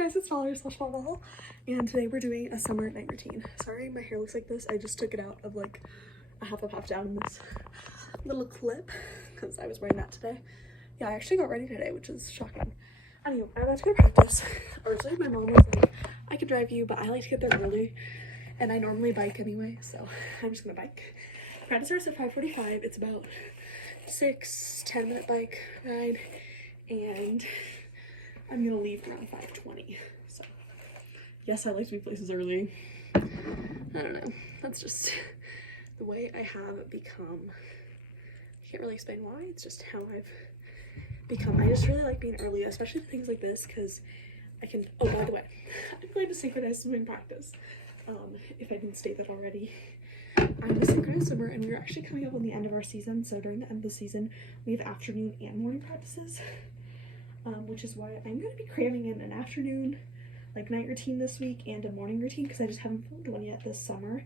guys, it's Valerie / Val Val, and today we're doing a summer night routine. Sorry, my hair looks like this. I just took it out of like a half up, half down in this little clip because I was wearing that today. Yeah, I actually got ready today, which is shocking. Anyway, I'm about to go to practice. Originally, my mom was like, I could drive you, but I like to get there early, and I normally bike anyway, so I'm just gonna bike. Practice starts at 5:45. It's about 10 minute bike ride, and I'm gonna leave around 5:20. So yes, I like to be places early. I don't know, that's just the way I have become. I can't really explain why, it's just how I've become. I just really like being early, especially for things like this, because I can, oh, by the way, I'm going to synchronized swimming practice. If I didn't state that already, I'm a synchronized swimmer, and we're actually coming up on the end of our season. So during the end of the season, we have afternoon and morning practices, which is why I'm going to be cramming in an afternoon, like night routine this week and a morning routine, because I just haven't filmed one yet this summer.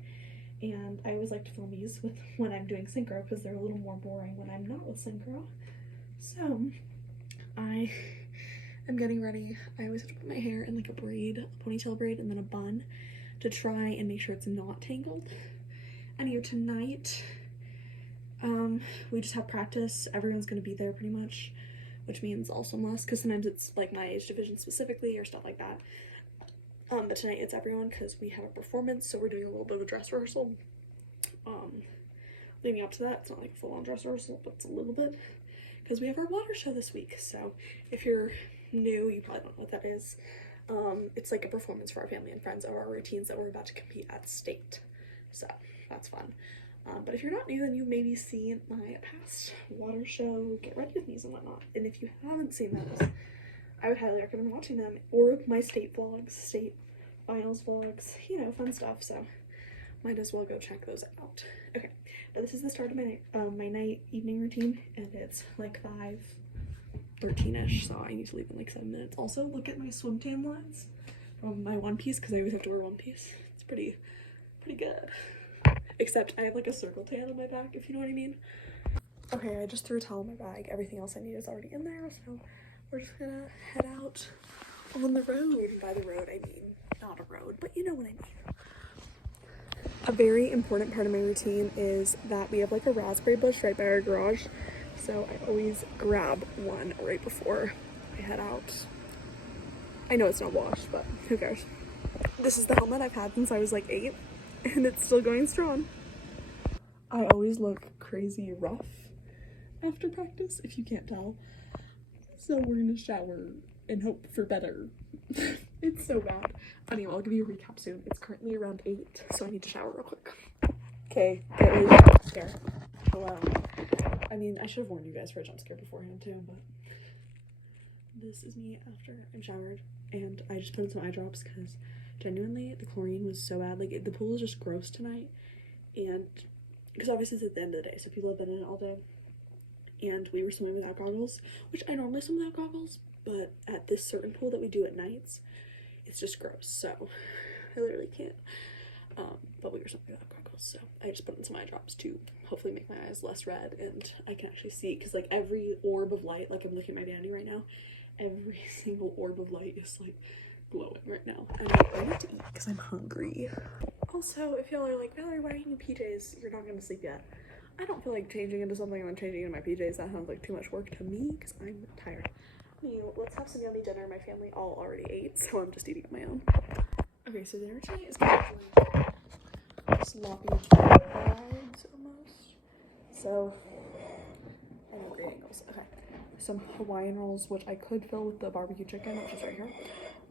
And I always like to film these with when I'm doing synchro, because they're a little more boring when I'm not with synchro. So I am getting ready. I always have to put my hair in like a braid, a ponytail braid, and then a bun to try and make sure it's not tangled. Anyway, tonight we just have practice. Everyone's going to be there pretty much, which means also less, because sometimes it's like my age division specifically or stuff like that. But tonight it's everyone because we have a performance, so we're doing a little bit of a dress rehearsal. Leading up to that, it's not like a full-on dress rehearsal, but it's a little bit, because we have our water show this week. So if you're new, you probably don't know what that is. It's like a performance for our family and friends of our routines that we're about to compete at state. So that's fun. But if you're not new, then you've maybe seen my past water show get ready with me's and whatnot. And if you haven't seen those, I would highly recommend watching them, or my state vlogs, state finals vlogs, you know, fun stuff. So might as well go check those out. Okay, now this is the start of my night evening routine, and it's like 5:13ish, so I need to leave in like 7 minutes. Also, look at my swim tan lines from my one piece, because I always have to wear one piece. It's pretty good. Except I have like a circle tan on my back, if you know what I mean. Okay, I just threw a towel in my bag. Everything else I need is already in there, so we're just gonna head out on the road. By the road, I mean not a road, but you know what I mean. A very important part of my routine is that we have like a raspberry bush right by our garage, so I always grab one right before I head out. I know it's not washed, but who cares? This is the helmet I've had since I was like 8, and it's still going strong. I always look crazy rough after practice, if you can't tell. So we're gonna shower and hope for better. It's so bad. Anyway, I'll give you a recap soon. It's currently around 8, so I need to shower real quick. Okay, get ready for a jump scare. Hello. I mean, I should have warned you guys for a jump scare beforehand too, but this is me after I'm showered, and I just put in some eye drops because genuinely the chlorine was so bad. Like, the pool was just gross tonight, and because obviously it's at the end of the day, so people have been in it all day, and we were swimming without goggles, which I normally swim without goggles, but at this certain pool that we do at nights, it's just gross, so I literally can't. But we were swimming without goggles, so I just put in some eye drops to hopefully make my eyes less red and I can actually see, because like every orb of light, like I'm looking at my vanity right now, every single orb of light is like glowing right now. And I need to eat because I'm hungry. Also, if y'all are like, Valerie, why are you in PJs? You're not gonna sleep yet. I don't feel like changing into something when I'm changing into my PJs. That sounds like too much work to me because I'm tired. Let's have some yummy dinner. My family all already ate, so I'm just eating on my own. Okay, so dinner tonight is kind of like sloppy vibes almost. So, I know great angles. Okay, some Hawaiian rolls, which I could fill with the barbecue chicken, which is right here.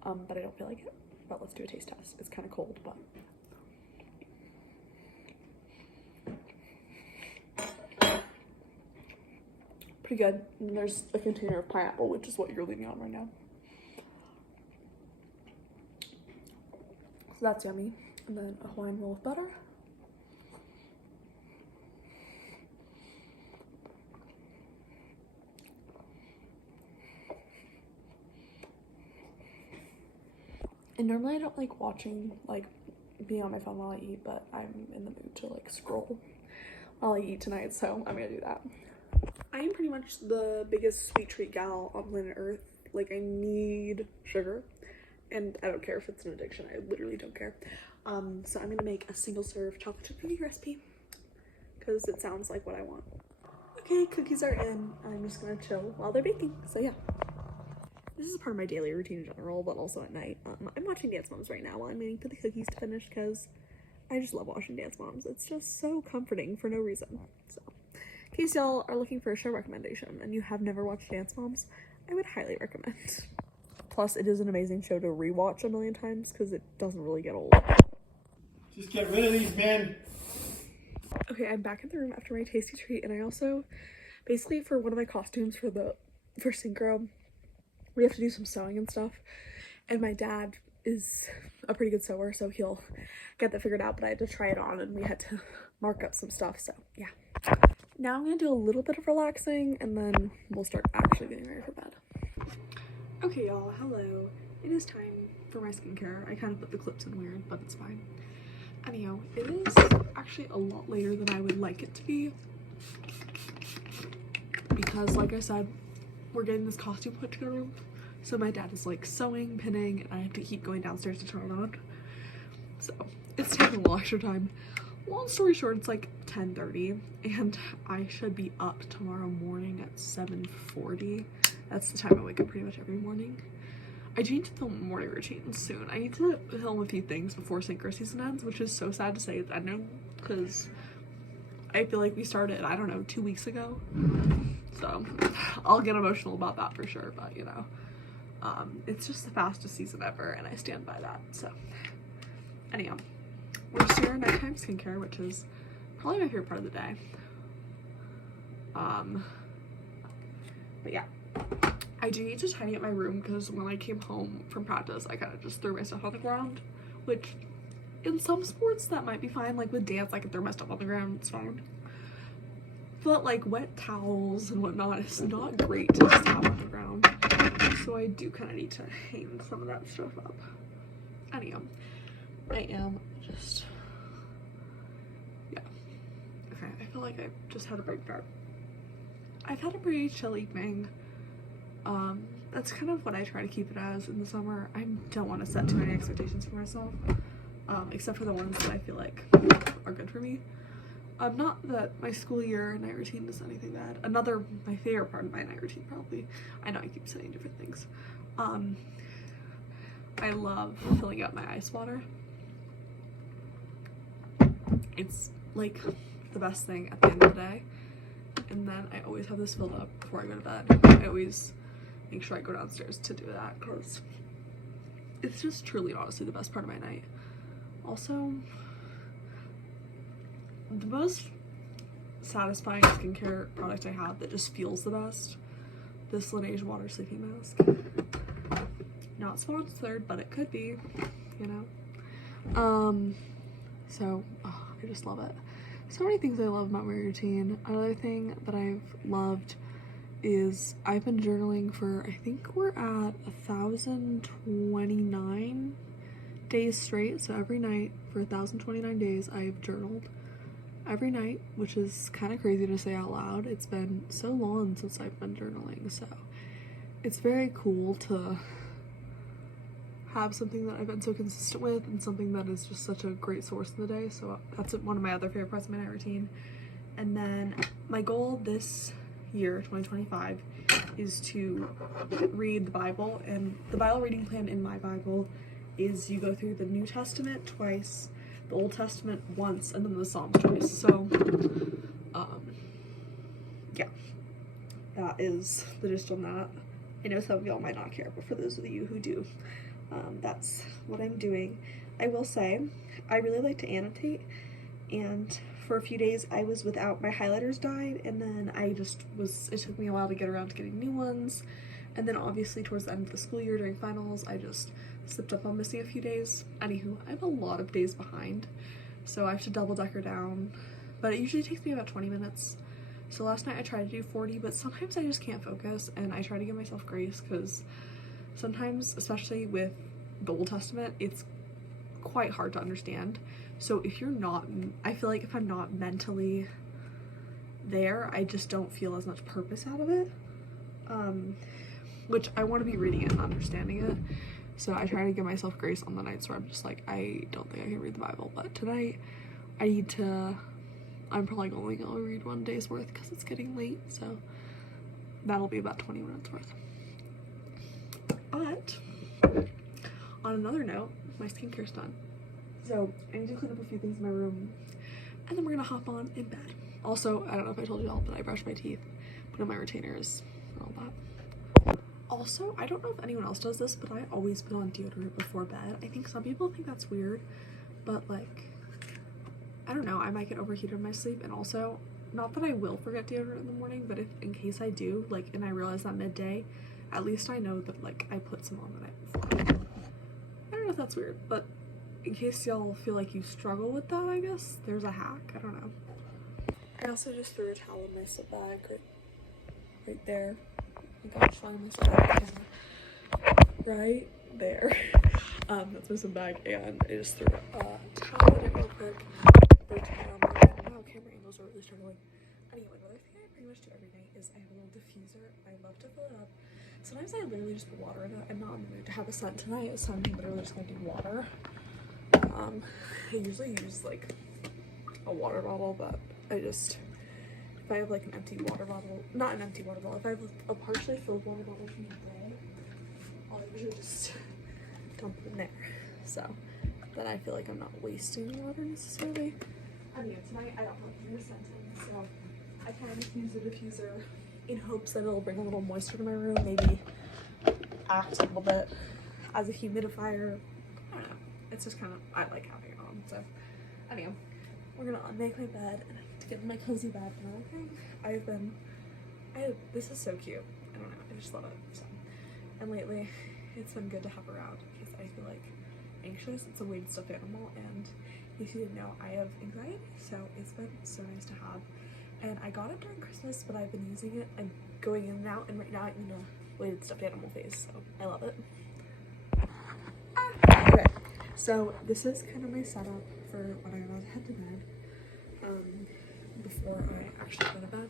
But I don't feel like it. But let's do a taste test. It's kind of cold, but. Pretty good. And there's a container of pineapple, which is what you're leaving on right now. So that's yummy. And then a Hawaiian roll with butter. And normally I don't like watching, like, being on my phone while I eat, but I'm in the mood to like scroll while I eat tonight, so I'm gonna do that. I am pretty much the biggest sweet treat gal on planet Earth. Like, I need sugar, and I don't care if it's an addiction. I literally don't care. So I'm gonna make a single serve chocolate chip cookie recipe because it sounds like what I want. Okay, cookies are in. I'm just gonna chill while they're baking. So yeah, this is part of my daily routine in general, but also at night. I'm watching Dance Moms right now while I'm waiting for the cookies to finish because I just love watching Dance Moms. It's just so comforting for no reason. So in case y'all are looking for a show recommendation and you have never watched Dance Moms, I would highly recommend. Plus, it is an amazing show to rewatch a million times because it doesn't really get old. Just get rid of these men. Okay, I'm back in the room after my tasty treat, and I also, basically for one of my costumes for synchro, we have to do some sewing and stuff, and my dad is a pretty good sewer, so he'll get that figured out, but I had to try it on and we had to mark up some stuff, so yeah. Now I'm gonna do a little bit of relaxing and then we'll start actually getting ready for bed. Okay y'all, hello. It is time for my skincare. I kind of put the clips in weird, but it's fine. Anyhow, it is actually a lot later than I would like it to be because, like I said, we're getting this costume put together. So my dad is like sewing, pinning, and I have to keep going downstairs to turn it on. So it's taking a little extra time. Long story short, it's like 10:30 and I should be up tomorrow morning at 7:40. That's the time I wake up pretty much every morning. I do need to film a morning routine soon. I need to film a few things before synchro season ends, which is so sad to say it's ending because I feel like we started, I don't know, 2 weeks ago. So I'll get emotional about that for sure, but you know, it's just the fastest season ever and I stand by that. So anyhow, we're just doing our nighttime skincare, which is probably my favorite part of the day. But yeah, I do need to tidy up my room because when I came home from practice, I kind of just threw my stuff on the ground, which in some sports that might be fine. Like with dance, I can throw my stuff on the ground, it's fine. But like wet towels and whatnot, it's not great to just have on the ground. So I do kind of need to hang some of that stuff up. Anyhow, I am just, yeah. Okay, I feel like I just had a break start. I've had a pretty chill evening. That's kind of what I try to keep it as in the summer. I don't want to set too many expectations for myself, except for the ones that I feel like are good for me. Not that my school year night routine is anything bad. My favorite part of my night routine probably, I know I keep saying different things. I love filling up my ice water. It's like the best thing at the end of the day. And then I always have this filled up before I go to bed. I always make sure I go downstairs to do that because it's just truly honestly the best part of my night. Also, the most satisfying skincare product I have that just feels the best, this Laneige water sleeping mask. Not sponsored, but it could be, you know. So I just love it. So many things I love about my routine. Another thing that I've loved is I've been journaling for, I think we're at 1,029 days straight. So every night for 1,029 days I've journaled every night, which is kind of crazy to say out loud. It's been so long since I've been journaling, so it's very cool to have something that I've been so consistent with and something that is just such a great source in the day. So that's one of my other favorite parts of my night routine. And then my goal this year, 2025, is to read the Bible, and the Bible reading plan in my Bible is you go through the New Testament twice, the Old Testament once, and then the Psalms twice. So yeah, that is the gist on that. I know some of y'all might not care, but for those of you who do, that's what I'm doing. I will say I really like to annotate, and for a few days I was without, my highlighters died, and then it took me a while to get around to getting new ones, and then obviously towards the end of the school year during finals I just slipped up on missing a few days. Anywho, I have a lot of days behind, so I have to double decker down, but it usually takes me about 20 minutes. So last night I tried to do 40, but sometimes I just can't focus, and I try to give myself grace because sometimes, especially with the Old Testament, it's quite hard to understand. So if you're not, I feel like if I'm not mentally there, I just don't feel as much purpose out of it, which I want to be reading it and understanding it. So I try to give myself grace on the nights where I'm just like, I don't think I can read the Bible. But tonight, I'm probably only gonna read one day's worth because it's getting late. So that'll be about 20 minutes worth. But on another note, my skincare's done. So I need to clean up a few things in my room, and then we're gonna hop on in bed. Also, I don't know if I told you all, but I brushed my teeth, put in my retainers, and all that. Also, I don't know if anyone else does this, but I always put on deodorant before bed. I think some people think that's weird, but like, I don't know, I might get overheated in my sleep. And also, not that I will forget deodorant in the morning, but if in case I do, like, and I realize that midday, at least I know that like I put some on the night before. I don't know if that's weird, but in case y'all feel like you struggle with that, I guess there's a hack. I don't know. I also just threw a towel in my slip bag right there. Oh my gosh, why am I so bad? Right there. That's my slip bag, and I just threw a towel in it real quick for tomorrow morning. Wow, camera angles are really struggling. Anyway, another thing I pretty much do every night is I have a little diffuser. I love to fill it up. Sometimes I literally just put water in it. I'm not in the mood to have a scent tonight, so I'm literally just gonna do water. I usually use like a water bottle, but if I have like an empty water bottle, not an empty water bottle, if I have a partially filled water bottle from the day, I'll usually just dump it in there. So then I feel like I'm not wasting water necessarily. Anyway, tonight I don't have a scent in, so I kind of just use the diffuser in hopes that it'll bring a little moisture to my room, maybe act a little bit as a humidifier. I don't know. It's just kind of, I like having it on. So anyway, we're gonna make my bed and I need to get in my cozy bed. Another thing, this is so cute. I don't know, I just love it. So, and lately, it's been good to have around because I feel like anxious. It's a weird stuffed animal, and if you didn't know, I have anxiety, so it's been so nice to have. And I got it during Christmas, but I've been using it and going in and out, and right now I'm in a weighted stuffed animal phase, so I love it. Okay, so this is kind of my setup for when I'm about to head to bed. Before I actually go to bed,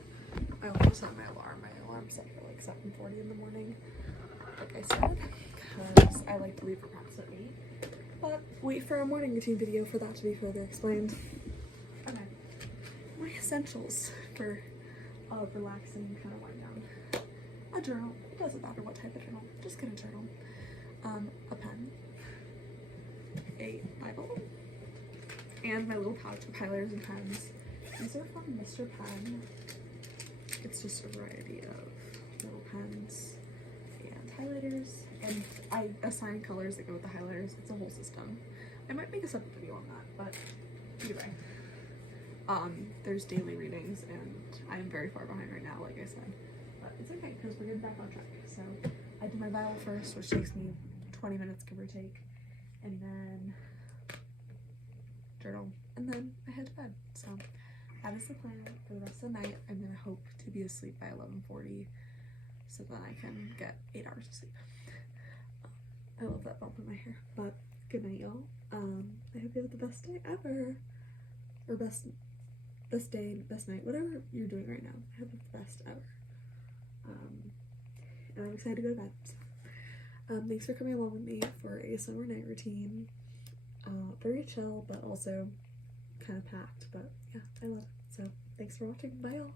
I also set my alarm. My alarm's set for like 7:40 in the morning, like I said, because I like to leave for practice at 8. But wait for a morning routine video for that to be further explained. Okay, my essentials for relaxing, kind of wind down. A journal. It doesn't matter what type of journal. Just get a journal. A pen. A Bible. And my little pouch of highlighters and pens. These are from Mr. Pen. It's just a variety of little pens and highlighters. And I assign colors that go with the highlighters. It's a whole system. I might make a separate video on that, but either way. There's daily readings, and I'm very far behind right now, like I said. But it's okay, because we're getting back on track. So I did my Bible first, which takes me 20 minutes, give or take. And then journal, and then I head to bed. So that is the plan for the rest of the night. I'm gonna hope to be asleep by 11:40, so that I can get 8 hours of sleep. I love that bump in my hair. But good night, y'all. I hope you have the best day ever, or best day, best night, whatever you're doing right now. I hope you have the best ever. And I'm excited to go to bed. So, thanks for coming along with me for a summer night routine. Very chill, but also kind of packed. But yeah, I love it. So thanks for watching. Bye, y'all.